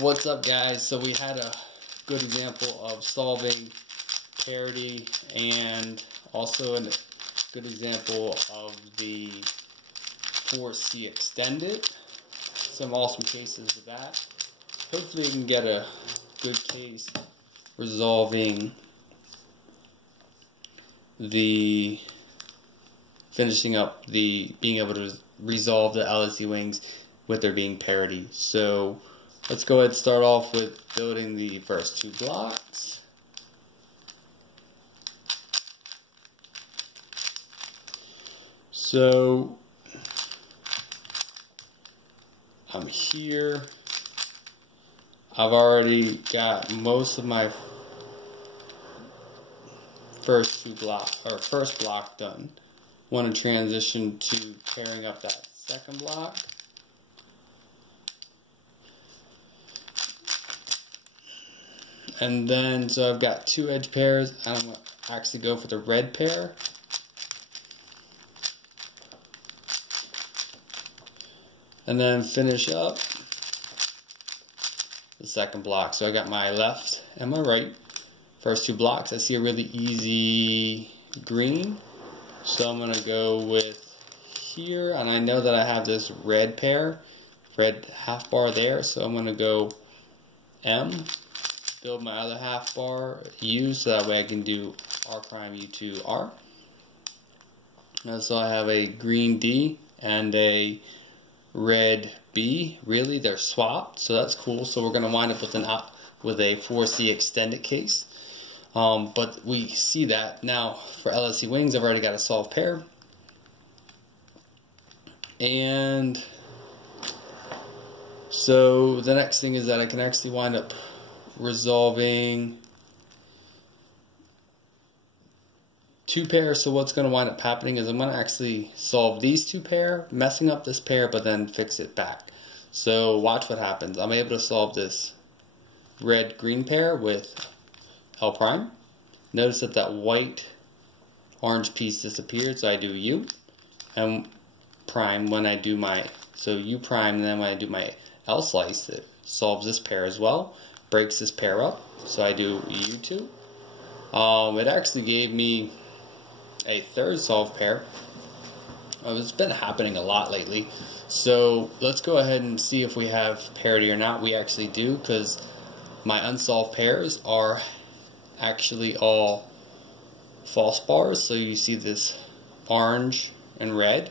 What's up, guys? So we had a good example of solving parity and also a good example of the 4C extended. Some awesome cases with that. Hopefully we can get a good case resolving the finishing up the being able to resolve the LSE wings with there being parity. So let's go ahead and start off with building the first two blocks. So I'm here. I've already got most of my first block done. Want to transition to pairing up that second block. And then, so I've got two edge pairs. I'm going to actually go for the red pair. And then finish up the second block. So I got my left and my right. First two blocks, I see a really easy green. So I'm going to go with here. And I know that I have this red pair, red half bar there. So I'm going to go M. Build my other half bar U, so that way I can do R prime U2 R. And so I have a green D and a red B. Really, they're swapped, so that's cool. So we're going to wind up with a 4C extended case. But we see that now for LSE wings, I've already got a solved pair. And so the next thing is that I can actually wind up resolving two pairs. So what's going to wind up happening is I'm going to actually solve these two pair, messing up this pair, but then fix it back. So watch what happens. I'm able to solve this red-green pair with L prime. Notice that that white-orange piece disappeared, so I do U and prime when I do my, so U prime, and then when I do my L slice, it solves this pair as well. Breaks this pair up, so I do U2. It actually gave me a third solved pair. It's been happening a lot lately, so let's go ahead and see if we have parity or not. We actually do, because my unsolved pairs are actually all false bars. So you see this orange and red,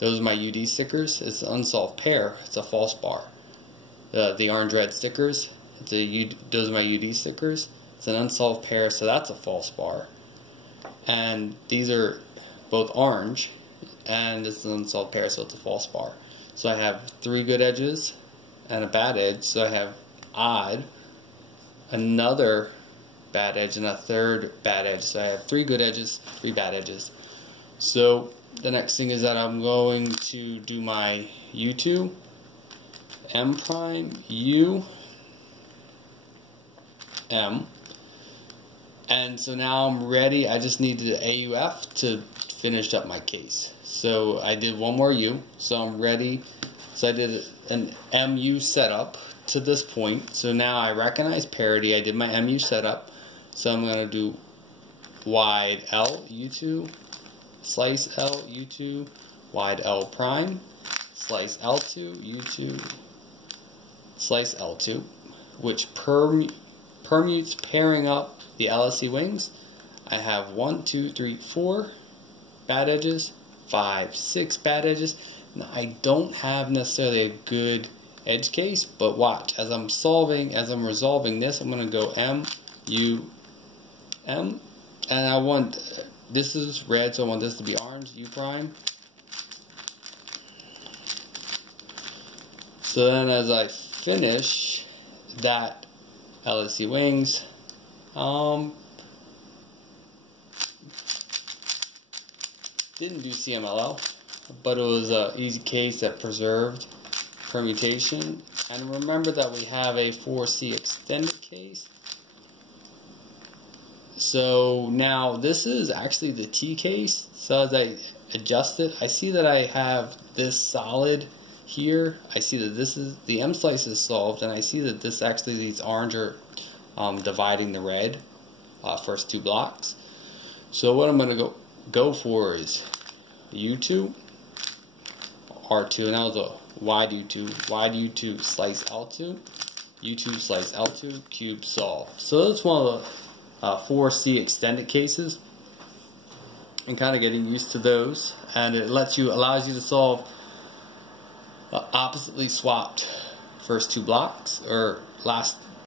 those are my UD stickers. It's an unsolved pair, it's a false bar. The orange-red stickers, those are my UD stickers. It's an unsolved pair, so that's a false bar. And these are both orange, and this is an unsolved pair, so it's a false bar. So I have three good edges and a bad edge, so I have odd, another bad edge, and a third bad edge. So I have three good edges, three bad edges. So the next thing is that I'm going to do my U2, M prime, U, M, and so now I'm ready. I just need the AUF to finish up my case. So I did one more U, so I'm ready. So I did an MU setup to this point. So now I recognize parity. I did my MU setup. So I'm going to do wide L, U2, slice L, U2, wide L prime, slice L2, U2, slice L2, which permutes pairing up the LSE wings. I have 1, 2, 3, 4 bad edges, 5, 6 bad edges. Now I don't have necessarily a good edge case, but watch, as I'm resolving this, I'm going to go M, U, M, and I want, this is red, so I want this to be orange, U prime. So then as I finish that LSE wings, didn't do CMLL, but it was an easy case that preserved permutation. And remember that we have a 4C extended case. So now this is actually the T case. So as I adjust it, I see that I have this solid here I see that this is the M slice is solved, and I see that this actually, these orange are dividing the red first two blocks. So what I'm going to go for is U2, R2, and that was a wide U2, slice L2, U2 slice L2, cube solve. So that's one of the 4C extended cases, and kind of getting used to those, and it allows you to solve oppositely swapped first two blocks, or